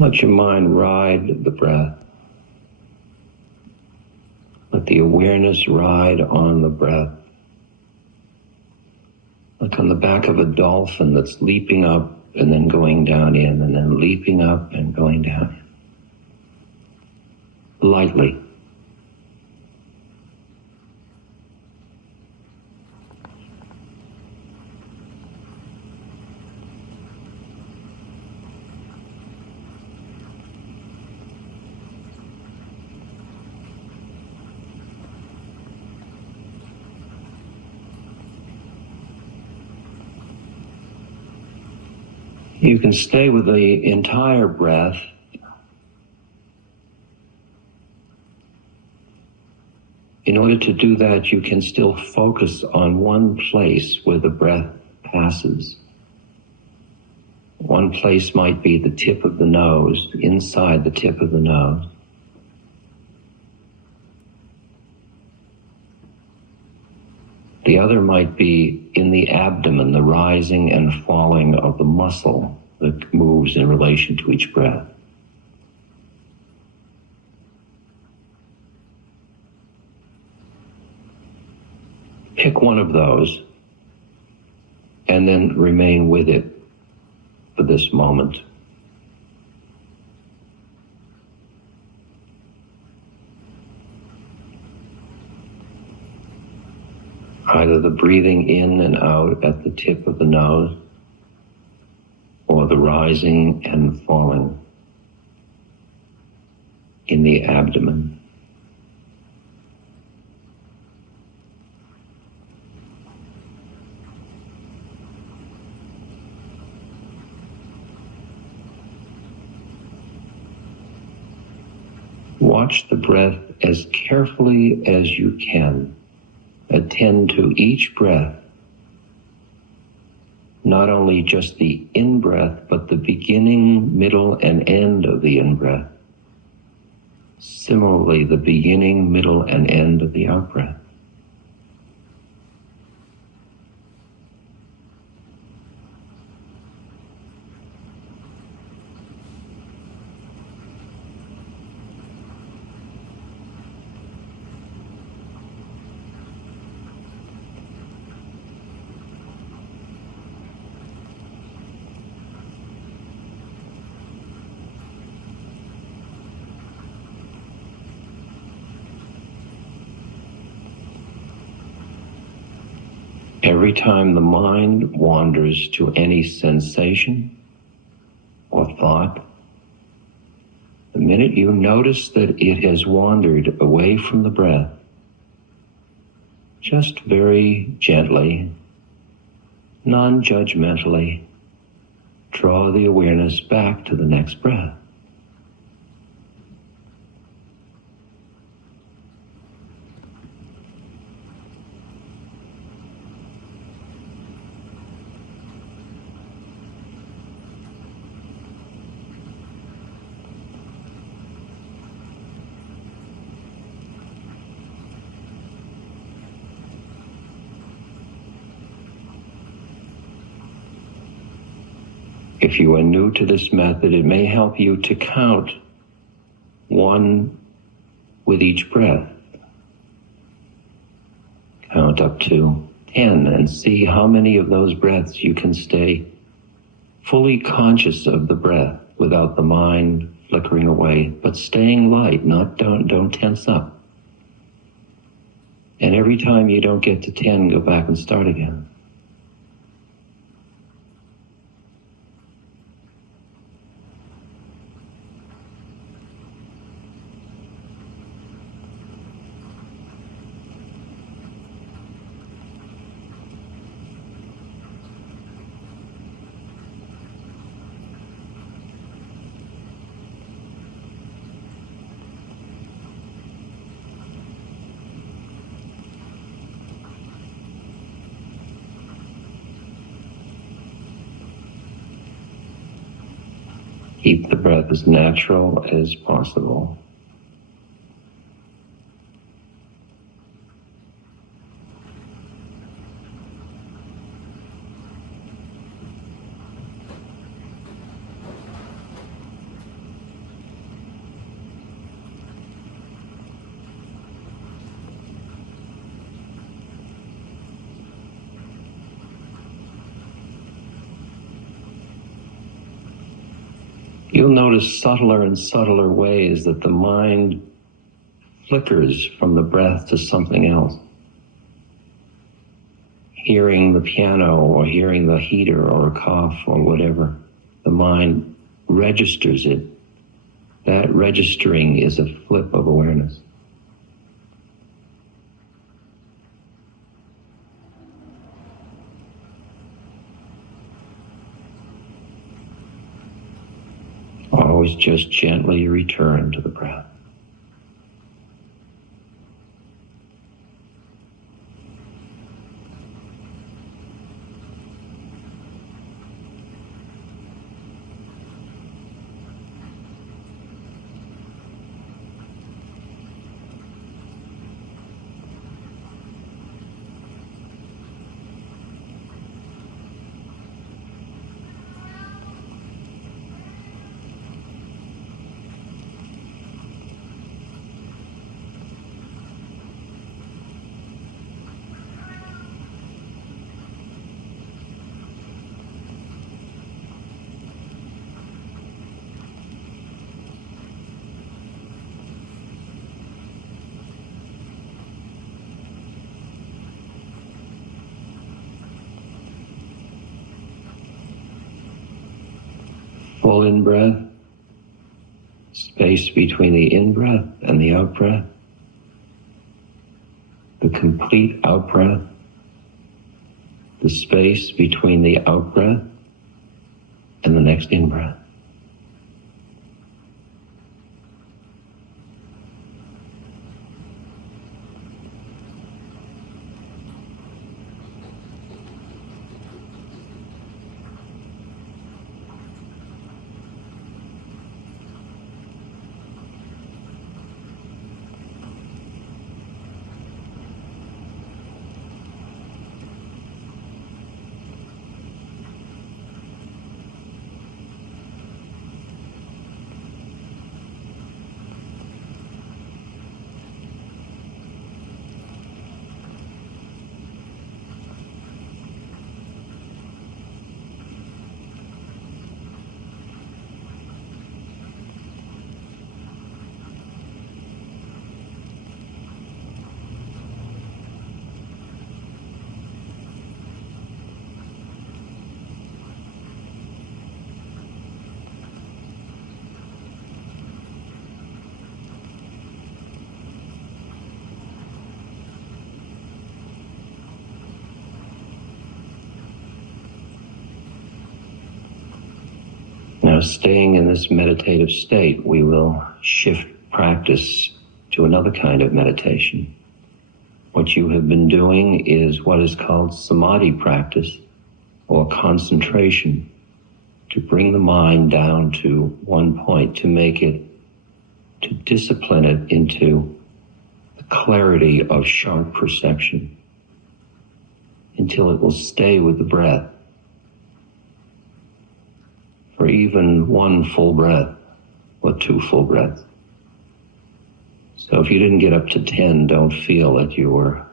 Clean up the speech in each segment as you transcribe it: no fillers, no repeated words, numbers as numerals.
Let your mind ride the breath. Let the awareness ride on the breath. Like on the back of a dolphin that's leaping up and then going down in, and then leaping up and going down in. Lightly. You can stay with the entire breath. In order to do that, you can still focus on one place where the breath passes. One place might be the tip of the nose, inside the tip of the nose. The other might be in the abdomen, the rising and falling of the muscle that moves in relation to each breath. Pick one of those and then remain with it for this moment. Either the breathing in and out at the tip of the nose, or the rising and falling in the abdomen. Watch the breath as carefully as you can. Attend to each breath, not only just the in-breath, but the beginning, middle, and end of the in-breath. Similarly, the beginning, middle, and end of the out-breath. Every time the mind wanders to any sensation or thought, the minute you notice that it has wandered away from the breath, just very gently, non-judgmentally, draw the awareness back to the next breath. If you are new to this method, it may help you to count one with each breath. Count up to 10 and see how many of those breaths you can stay fully conscious of the breath without the mind flickering away, but staying light, don't tense up. And every time you don't get to 10, go back and start again. Keep the breath as natural as possible. you'll notice subtler and subtler ways that the mind flickers from the breath to something else. Hearing the piano or hearing the heater or a cough or whatever, the mind registers it. That registering is a flip of awareness. Always just gently return to the breath. Full in-breath, space between the in-breath and the out-breath, the complete out-breath, the space between the out-breath and the next in-breath. Now, staying in this meditative state, we will shift practice to another kind of meditation. What you have been doing is what is called samadhi practice, or concentration, to bring the mind down to one point, to discipline it into the clarity of sharp perception, until it will stay with the breath for even one full breath or two full breaths. So if you didn't get up to 10, don't feel that you were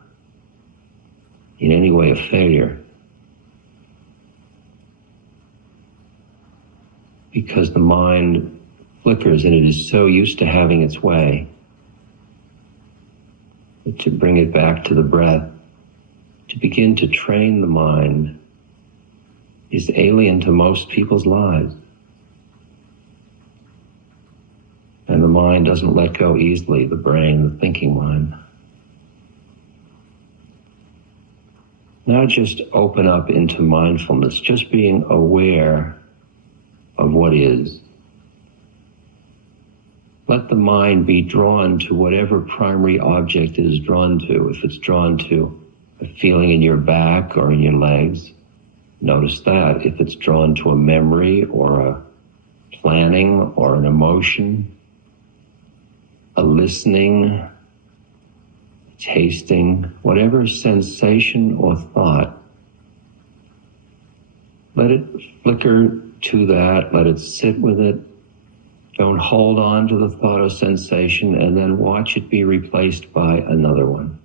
in any way a failure, because the mind flickers and it is so used to having its way that to bring it back to the breath, to begin to train the mind, is alien to most people's lives. And the mind doesn't let go easily, the brain, the thinking mind. Now just open up into mindfulness, just being aware of what is. Let the mind be drawn to whatever primary object it is drawn to. If it's drawn to a feeling in your back or in your legs, notice that. If it's drawn to a memory or a planning or an emotion, a listening, tasting, whatever sensation or thought, let it flicker to that, let it sit with it. Don't hold on to the thought or sensation and then watch it be replaced by another one.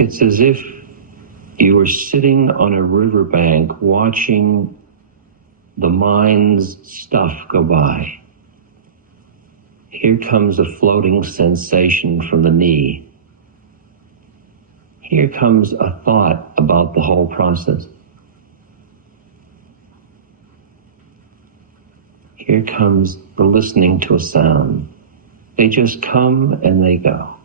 It's as if you were sitting on a riverbank watching the mind's stuff go by. Here comes a floating sensation from the knee. Here comes a thought about the whole process. Here comes the listening to a sound. They just come and they go.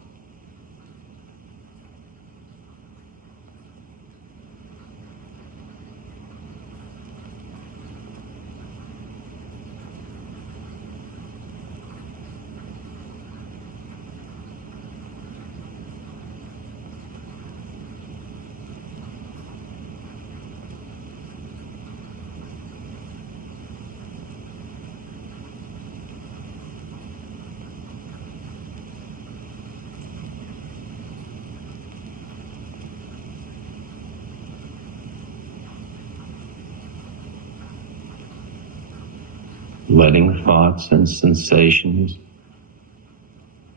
Letting thoughts and sensations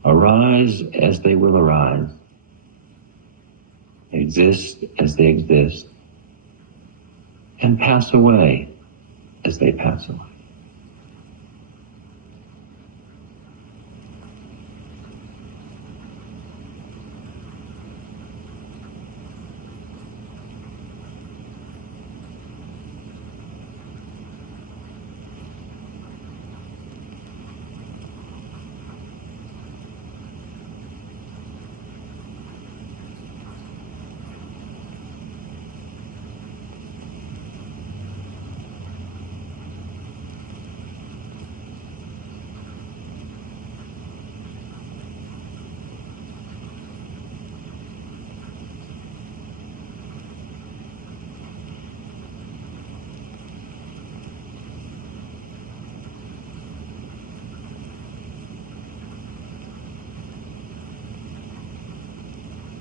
arise as they will arise, exist as they exist, and pass away as they pass away.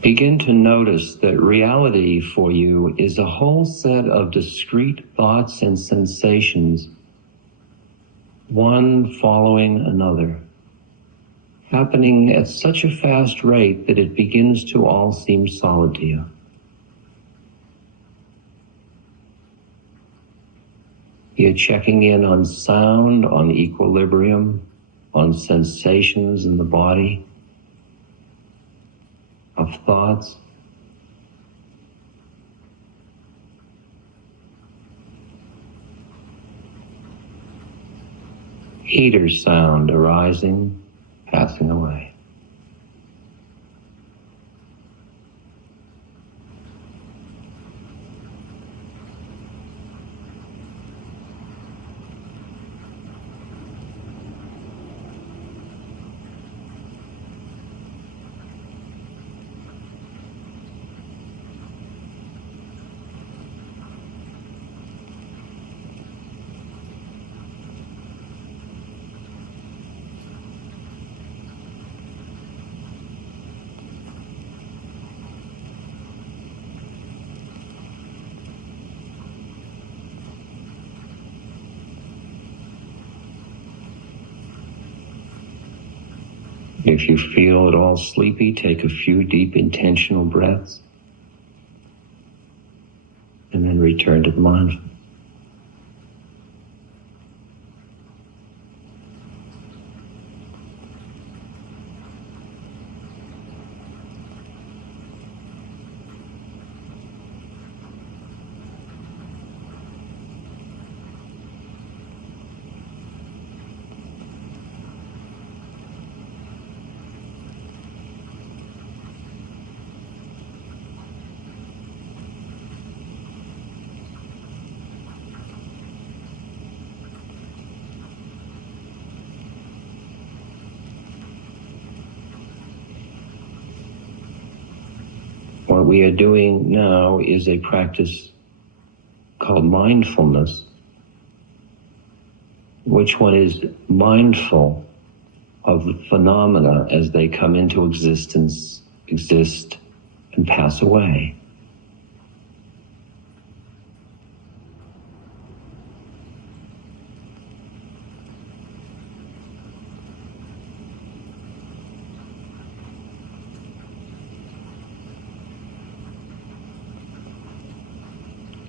Begin to notice that reality for you is a whole set of discrete thoughts and sensations, one following another, happening at such a fast rate that it begins to all seem solid to you. You're checking in on sound, on equilibrium, on sensations in the body, of thoughts. Heater sound arising, passing away. If you feel at all sleepy, take a few deep intentional breaths and then return to the mindfulness. What we are doing now is a practice called mindfulness, which one is mindful of the phenomena as they come into existence, exist, and pass away.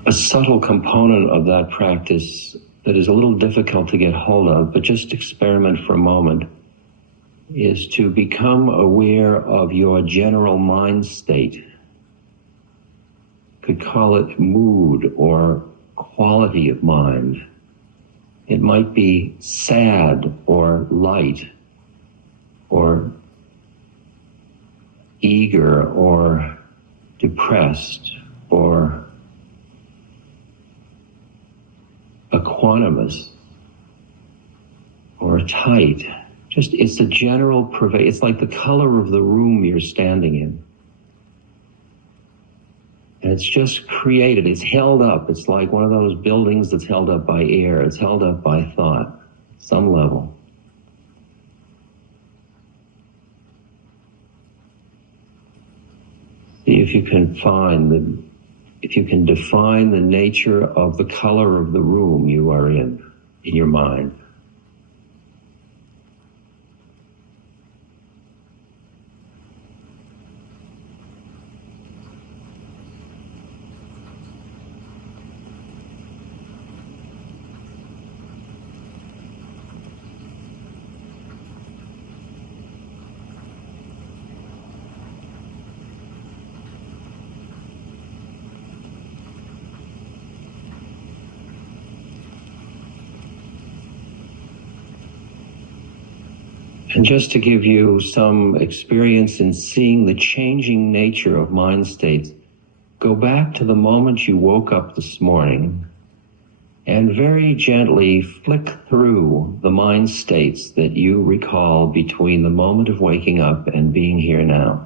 A subtle component of that practice that is a little difficult to get hold of, but just experiment for a moment, is to become aware of your general mind state. Could call it mood or quality of mind. It might be sad or light or eager or depressed or equanimous or tight. Just, it's a general it's like the color of the room you're standing in. And it's just created, it's held up. It's like one of those buildings that's held up by air. It's held up by thought, some level. See if you can if you can define the nature of the color of the room you are in your mind. And just to give you some experience in seeing the changing nature of mind states, go back to the moment you woke up this morning and very gently flick through the mind states that you recall between the moment of waking up and being here now.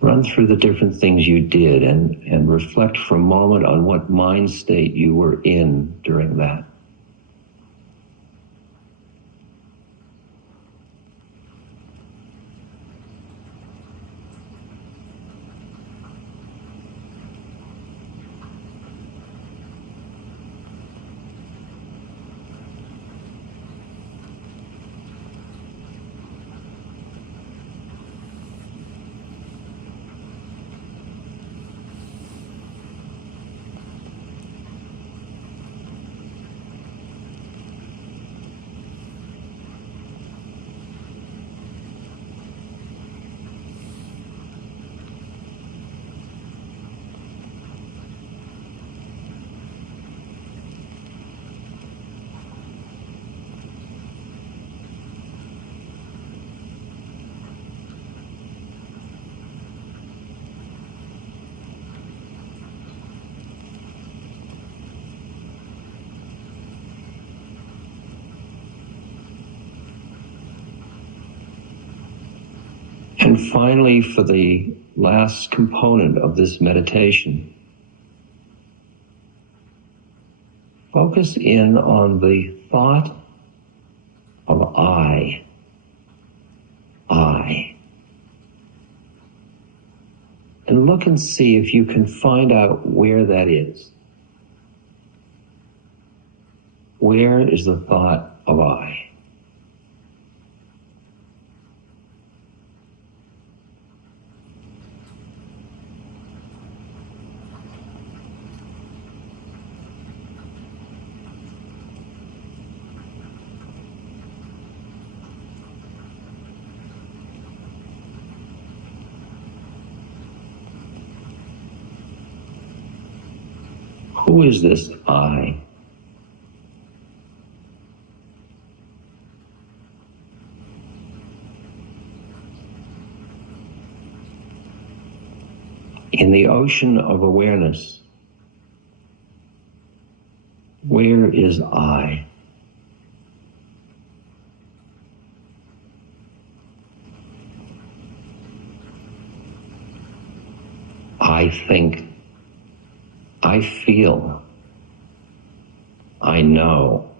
Run through the different things you did and reflect for a moment on what mind state you were in during that. And finally, for the last component of this meditation, focus in on the thought of I. And look and see if you can find out where that is. Where is the thought of I? Who is this I? In the ocean of awareness, where is I? I think, I feel, I know,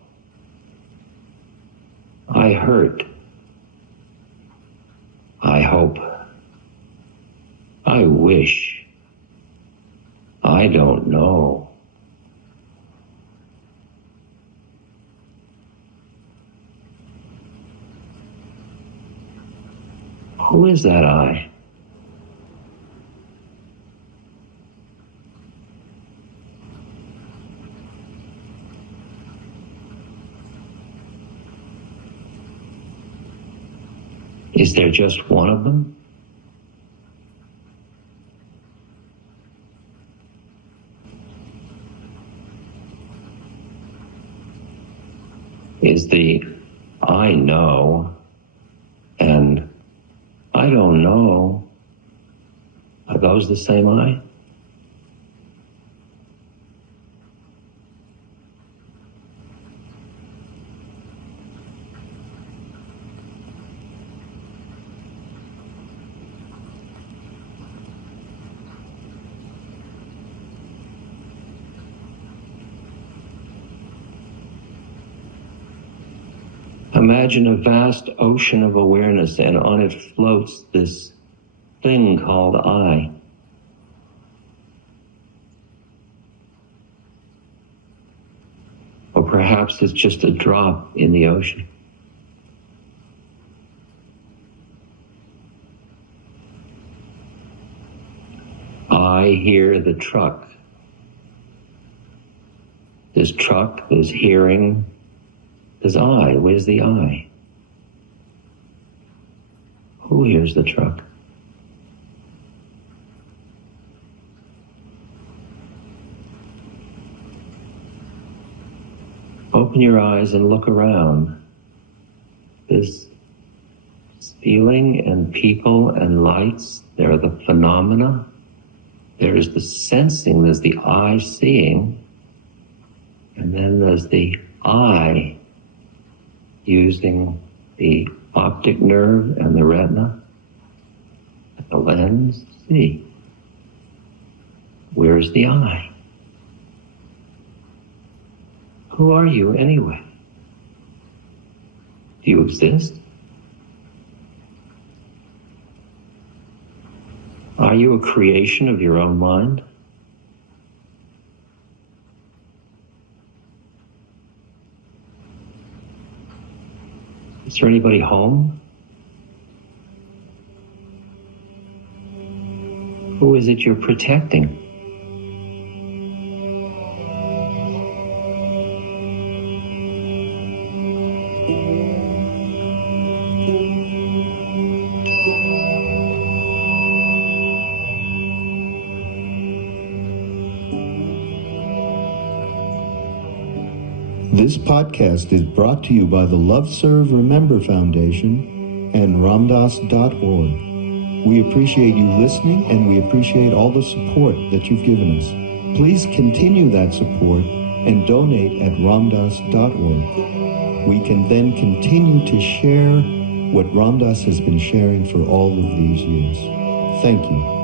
I hurt, I hope, I wish, I don't know. Who is that I? Is there just one of them? Is the I know and I don't know, are those the same I? Imagine a vast ocean of awareness, and on it floats this thing called I. Or perhaps it's just a drop in the ocean. I hear the truck. There's truck, there's hearing, there's I. Where's the I? Who hears the truck? Open your eyes and look around. There's feeling and people and lights. There are the phenomena. There is the sensing. There's the eye seeing. And then there's the eye using the optic nerve and the retina, the lens, see. Where's the I? Who are you anyway? Do you exist? Are you a creation of your own mind? Is there anybody home? Who is it you're protecting? This podcast is brought to you by the Love Serve Remember Foundation and Ramdas.org. We appreciate you listening, and we appreciate all the support that you've given us. Please continue that support and donate at Ramdas.org. We can then continue to share what Ramdas has been sharing for all of these years. Thank you.